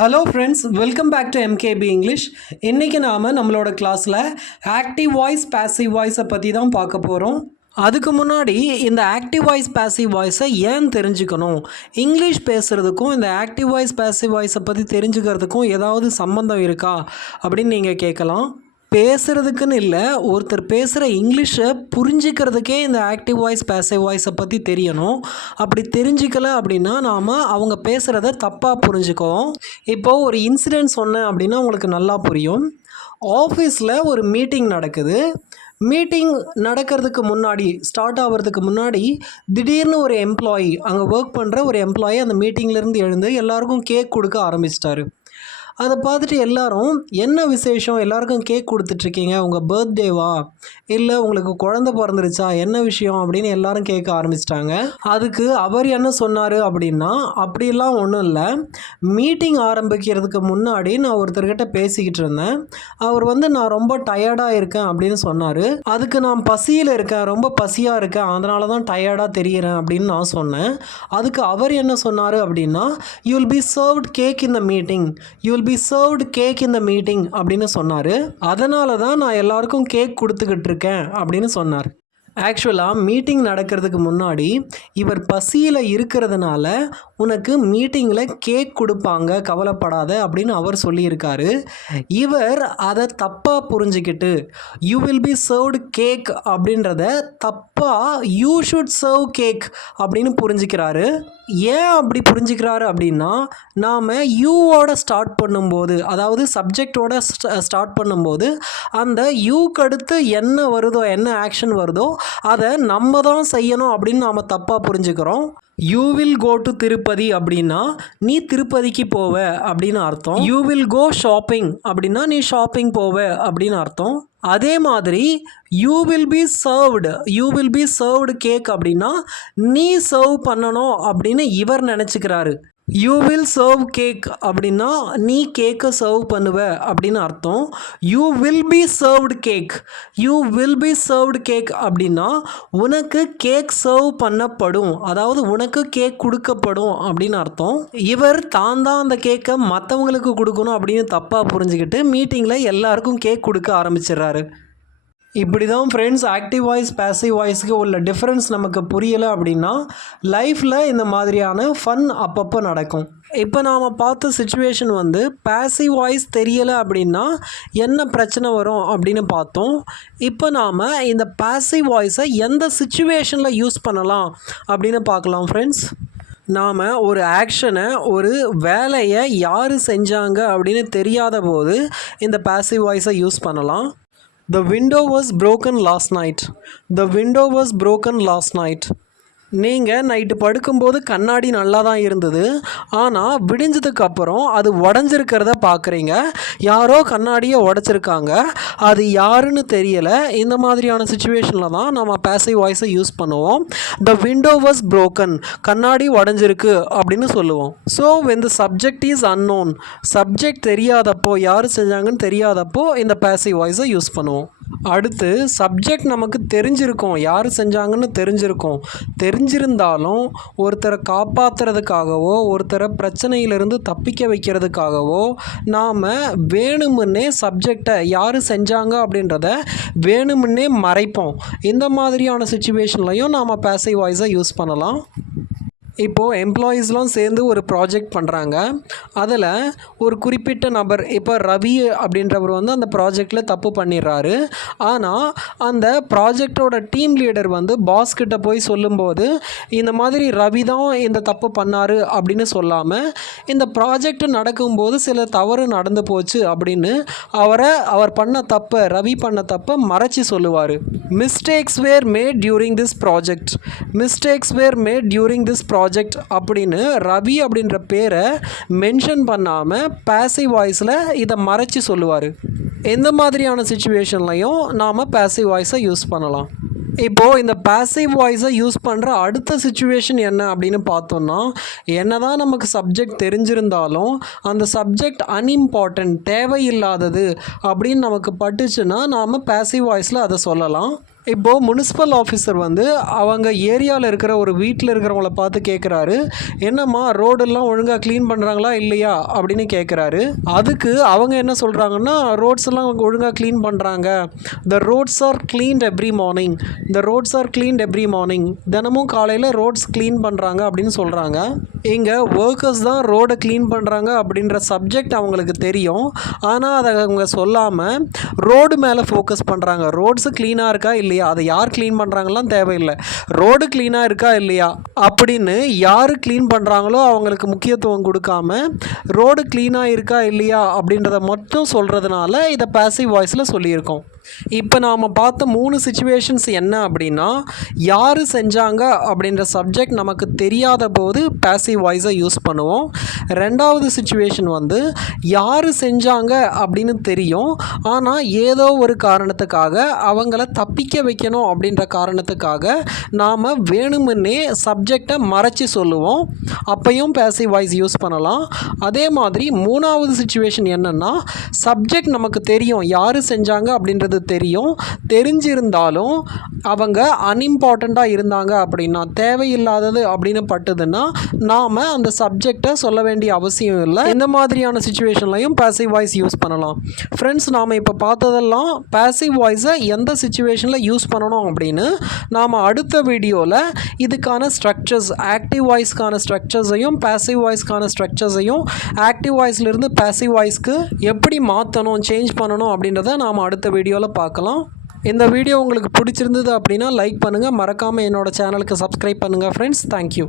Hello friends, welcome back to MKP English. இன்றைக்கி நாம் நம்மளோட கிளாஸில் ஆக்டிவ் வாய்ஸ் பேசிவ் வாய்ஸை பற்றி தான் பார்க்க போகிறோம். அதுக்கு முன்னாடி இந்த ஆக்டிவ் வாய்ஸ் பேசிவ் வாய்ஸை ஏன் தெரிஞ்சுக்கணும், இங்கிலீஷ் பேசுகிறதுக்கும் இந்த ஆக்டிவ் வாய்ஸ் பேசிவ் வாய்ஸை பற்றி தெரிஞ்சுக்கிறதுக்கும் ஏதாவது சம்மந்தம் இருக்கா அப்படின்னு நீங்கள் கேட்கலாம். பேசுகிறதுக்குன்னு இல்லை, ஒருத்தர் பேசுகிற இங்கிலீஷை புரிஞ்சிக்கிறதுக்கே இந்த ஆக்டிவ் வாய்ஸ் பேசிவ் வாய்ஸை பற்றி தெரியணும். அப்படி தெரிஞ்சிக்கல அப்படின்னா நாம் அவங்க பேசுகிறத தப்பாக புரிஞ்சுக்குவோம். இப்போது ஒரு இன்சிடெண்ட் சொன்னேன் அப்படின்னா உங்களுக்கு நல்லா புரியும். ஆஃபீஸில் ஒரு மீட்டிங் நடக்குது. மீட்டிங் நடக்கிறதுக்கு முன்னாடி, ஸ்டார்ட் ஆகிறதுக்கு முன்னாடி திடீர்னு ஒரு எம்ப்ளாயி, அங்கே ஒர்க் பண்ணுற ஒரு எம்ப்ளாயி அந்த மீட்டிங்லேருந்து எழுந்து எல்லாருக்கும் கேக் கொடுக்க ஆரம்பிச்சிட்டாரு. அதை பார்த்துட்டு எல்லாரும், என்ன விசேஷம், எல்லாருக்கும் கேக் கொடுத்துட்ருக்கீங்க, உங்கள் பர்த்டேவா இல்லை உங்களுக்கு குழந்த பிறந்துருச்சா, என்ன விஷயம் அப்படின்னு எல்லாரும் கேட்க ஆரம்பிச்சிட்டாங்க. அதுக்கு அவர் என்ன சொன்னார் அப்படின்னா, அப்படிலாம் ஒன்றும் இல்லை, மீட்டிங் ஆரம்பிக்கிறதுக்கு முன்னாடி நான் ஒருத்தர்கிட்ட பேசிக்கிட்டு இருந்தேன். அவர் நான் ரொம்ப டயர்டாக இருக்கேன் அப்படின்னு சொன்னார். அதுக்கு நான் பசியில் இருக்கேன், ரொம்ப பசியாக இருக்கேன், அதனால தான் டயர்டாக தெரிகிறேன் அப்படின்னு நான் சொன்னேன். அதுக்கு அவர் என்ன சொன்னார் அப்படின்னா, you will be served cake in the meeting, you will be served cake in the meeting அப்படின்னு சொன்னார். அதனால தான் நான் எல்லாருக்கும் கேக் கொடுத்துக்கிட்டு இருக்கேன் அப்படின்னு சொன்னார். ஆக்சுவலாக மீட்டிங் நடக்கிறதுக்கு முன்னாடி இவர் பசியில் இருக்கிறதுனால உனக்கு மீட்டிங்கில் கேக் கொடுப்பாங்க, கவலைப்படாத அப்படின்னு அவர் சொல்லியிருக்காரு. இவர் அதை தப்பாக புரிஞ்சுக்கிட்டு you will be served cake அப்படின்றத தப்பாக யூ ஷுட் சர்வ் கேக் அப்படின்னு புரிஞ்சுக்கிறாரு. ஏன் அப்படி புரிஞ்சுக்கிறாரு அப்படின்னா, நாம் யூவோட ஸ்டார்ட் பண்ணும்போது, அதாவது சப்ஜெக்டோட ஸ்டார்ட் பண்ணும்போது அந்த யூக்கு அடுத்து என்ன வருதோ, என்ன ஆக்ஷன் வருதோ அதை நம்ம தான் செய்யணும் அப்படின்னு நாம் தப்பாக புரிஞ்சுக்கிறோம். You will go to Tirupati அப்படின்னா நீ திருப்பதிக்கு போவ அப்படின்னு அர்த்தம். யூ வில் கோ ஷாப்பிங் அப்படின்னா நீ ஷாப்பிங் போவ அப்படின்னு அர்த்தம். அதே மாதிரி you will be served cake அப்படின்னா நீ சர்வ் பண்ணணும் அப்படின்னு இவர் நினச்சிக்கிறாரு. யூ வில் சர்வ் கேக் அப்படின்னா நீ கேக்கை சர்வ் பண்ணுவ அப்படின்னு அர்த்தம். You will be served cake அப்படின்னா உனக்கு கேக் சர்வ் பண்ணப்படும், அதாவது உனக்கு கேக் கொடுக்கப்படும் அப்படின்னு அர்த்தம். இவர் தான் அந்த கேக்கை மற்றவங்களுக்கு கொடுக்கணும் அப்படின்னு தப்பாக புரிஞ்சுக்கிட்டு மீட்டிங்கில் எல்லாருக்கும் கேக் கொடுக்க ஆரம்பிச்சிடுறாரு. இப்படி தான் ஃப்ரெண்ட்ஸ், ஆக்டிவ் வாய்ஸ் பேசிவ் வாய்ஸுக்கு உள்ள டிஃப்ரென்ஸ் நமக்கு புரியலை அப்படின்னா லைஃப்பில் இந்த மாதிரியான ஃபன் அப்பப்போ நடக்கும். இப்போ நாம் பார்த்த சுச்சுவேஷன் பேசிவ் வாய்ஸ் தெரியலை அப்படின்னா என்ன பிரச்சனை வரும் அப்படின்னு பார்த்தோம். இப்போ நாம் இந்த பேசிவ் வாய்ஸை எந்த சுச்சுவேஷனில் யூஸ் பண்ணலாம் அப்படின்னு பார்க்கலாம் ஃப்ரெண்ட்ஸ். நாம் ஒரு ஆக்ஷனை, ஒரு வேலையை யார் செஞ்சாங்க அப்படின்னு தெரியாத போது இந்த பேசிவ் வாய்ஸை யூஸ் பண்ணலாம். The window was broken last night. நீங்கள் நைட்டு படுக்கும்போது கண்ணாடி நல்லா தான் இருந்தது, ஆனால் விடிஞ்சதுக்கப்புறம் அது உடஞ்சிருக்கிறத பார்க்குறீங்க. யாரோ கண்ணாடியை உடச்சிருக்காங்க, அது யாருன்னு தெரியலை. இந்த மாதிரியான சுச்சுவேஷனில் தான் நம்ம பேசிவ் வாய்ஸை யூஸ் பண்ணுவோம். த விண்டோ வாஸ் broken, கண்ணாடி உடஞ்சிருக்கு அப்படின்னு சொல்லுவோம். So when the subject is unknown, subject தெரியாதப்போ, யார் செஞ்சாங்கன்னு தெரியாதப்போ இந்த பேசிவ் வாய்ஸை யூஸ் பண்ணுவோம். அடுத்து சப்ஜெக்ட் நமக்கு தெரிஞ்சிருக்கும், யார் செஞ்சாங்கன்னு தெரிஞ்சிருந்தாலும் ஒருத்தரை காப்பாற்றுறதுக்காகவோ, ஒருத்தரை பிரச்சனையிலிருந்து தப்பிக்க வைக்கிறதுக்காகவோ நாம் வேணுமுன்னே சப்ஜெக்டை, யார் செஞ்சாங்க அப்படின்றத வேணுமுன்னே மறைப்போம். இந்த மாதிரியான சுச்சுவேஷன்லையும் நாம் பேசிவ் வாய்ஸை யூஸ் பண்ணலாம். இப்போது எம்ப்ளாயீஸ்லாம் சேர்ந்து ஒரு ப்ராஜெக்ட் பண்ணுறாங்க. அதில் ஒரு குறிப்பிட்ட நபர், இப்போ ரவி அப்படின்றவர் அந்த ப்ராஜெக்டில் தப்பு பண்ணிடுறாரு. ஆனால் அந்த ப்ராஜெக்டோட டீம் லீடர் பாஸ் கிட்ட போய் சொல்லும்போது இந்த மாதிரி ரவி தான் இந்த தப்பு பண்ணார் அப்படின்னு சொல்லாமல், இந்த ப்ராஜெக்ட் நடக்கும்போது சில தவறு நடந்து போச்சு அப்படின்னு அவர் பண்ண தப்பை, ரவி பண்ண தப்பை மறைச்சி சொல்லுவார். Mistakes where mat during this project அப்படின்னு ரவி அப்படின்ற பேரை மென்ஷன் பண்ணாமல் பேசிவ் வாய்ஸில் இதை மறைச்சி சொல்லுவார். எந்த மாதிரியான சுச்சுவேஷன்லையும் நாம் பேசிவ் வாய்ஸை யூஸ் பண்ணலாம். இப்போது இந்த பேசிவ் வாய்ஸை யூஸ் பண்ணுற அடுத்த சுச்சுவேஷன் என்ன அப்படின்னு பார்த்தோன்னா, என்ன தான் நமக்கு சப்ஜெக்ட் தெரிஞ்சிருந்தாலும் அந்த சப்ஜெக்ட் அன்இம்பார்ட்டன்ட், தேவையில்லாதது அப்படின்னு நமக்கு பட்டுச்சுன்னா நாம் பேசிவ் வாய்ஸில் அதை சொல்லலாம். இப்போது முனிசிபல் ஆஃபீஸர் வந்து அவங்க ஏரியாவில் இருக்கிற ஒரு வீட்டில் இருக்கிறவங்கள பார்த்து கேட்குறாரு, என்னம்மா ரோடெல்லாம் ஒழுங்காக க்ளீன் பண்ணுறாங்களா இல்லையா அப்படின்னு கேட்குறாரு. அதுக்கு அவங்க என்ன சொல்கிறாங்கன்னா, ரோட்ஸ் எல்லாம் ஒழுங்காக க்ளீன் பண்ணுறாங்க. The roads are cleaned every morning. The roads are cleaned every morning. தினமும் காலையில் ரோட்ஸ் க்ளீன் பண்ணுறாங்க அப்படின்னு சொல்கிறாங்க. இங்கே ஒர்க்கர்ஸ் தான் ரோடை க்ளீன் பண்ணுறாங்க அப்படின்ற சப்ஜெக்ட் அவங்களுக்கு தெரியும். ஆனால் அதை அவங்க சொல்லாமல் ரோடு மேலே ஃபோக்கஸ் பண்ணுறாங்க. ரோட்ஸு க்ளீனாக இருக்கா இல்லையா, அதை யார் க்ளீன் பண்ணுறாங்கலாம் தேவையில்லை, ரோடு க்ளீனாக இருக்கா இல்லையா அப்படின்னு யார் க்ளீன் பண்ணுறாங்களோ அவங்களுக்கு முக்கியத்துவம் கொடுக்காம ரோடு க்ளீனாக இருக்கா இல்லையா அப்படின்றத மட்டும் சொல்கிறதுனால இதை பாசிவ் வாய்ஸில் சொல்லியிருக்கோம். இப்போ நாம் பார்த்த 3 சிச்சுவேஷன்ஸ் என்ன அப்படின்னா, யார் செஞ்சாங்க அப்படின்ற சப்ஜெக்ட் நமக்கு தெரியாத போது பாசிவ் வாய்ஸை யூஸ் பண்ணுவோம். ரெண்டாவது சிச்சுவேஷன் வந்து யார் செஞ்சாங்க அப்படின்னு தெரியும், ஆனால் ஏதோ ஒரு காரணத்துக்காக அவங்கள தப்பிக்க வைக்கணும் அப்படின்ற காரணத்துக்காக நாம் வேணுமுன்னே சப்ஜெக்டை மறைச்சி சொல்லுவோம். அப்பையும் பாசிவ் வாய்ஸ் யூஸ் பண்ணலாம். அதே மாதிரி மூணாவது சிச்சுவேஷன் என்னென்னா, சப்ஜெக்ட் நமக்கு தெரியும், யார் செஞ்சாங்க அப்படின்றது தெரியும், தெரிஞ்சிருந்தாலும் அவங்க அன்இம்பார்ட்டண்ட்டாக இருந்தாங்க அப்படின்னா, தேவையில்லாதது அப்படின்னு பட்டுதுன்னா நாம் அந்த சப்ஜெக்டை சொல்ல வேண்டிய அவசியம் இல்லை. இந்த மாதிரியான சிச்சுவேஷன்லையும் பாசிவ் வாய்ஸ் யூஸ் பண்ணலாம். ஃப்ரெண்ட்ஸ், நாம் இப்போ பார்த்ததெல்லாம் பாசிவ் வாய்ஸை எந்த சிச்சுவேஷனில் யூஸ் பண்ணணும் அப்படின்னு நாம் அடுத்த வீடியோவில் இதுக்கான ஸ்ட்ரக்சர்ஸ், ஆக்டிவ் வாய்ஸ்க்கான ஸ்ட்ரக்சர்ஸையும் பாசிவ் வாய்ஸ்க்கான ஸ்ட்ரக்சர்ஸையும் ஆக்டிவ் வாய்ஸ்லேருந்து பாசிவ் வாய்ஸ்க்கு எப்படி மாற்றணும், சேஞ்ச் பண்ணணும் அப்படின்றத நாம் அடுத்த வீடியோவில் பார்க்கலாம். இந்த வீடியோ உங்களுக்கு பிடிச்சிருந்தது அப்படின்னா லைக் பண்ணுங்கள், மறக்காமல் என்னோடய சேனலுக்கு சப்ஸ்கிரைப் பண்ணுங்கள் ஃப்ரெண்ட்ஸ். தேங்க்யூ.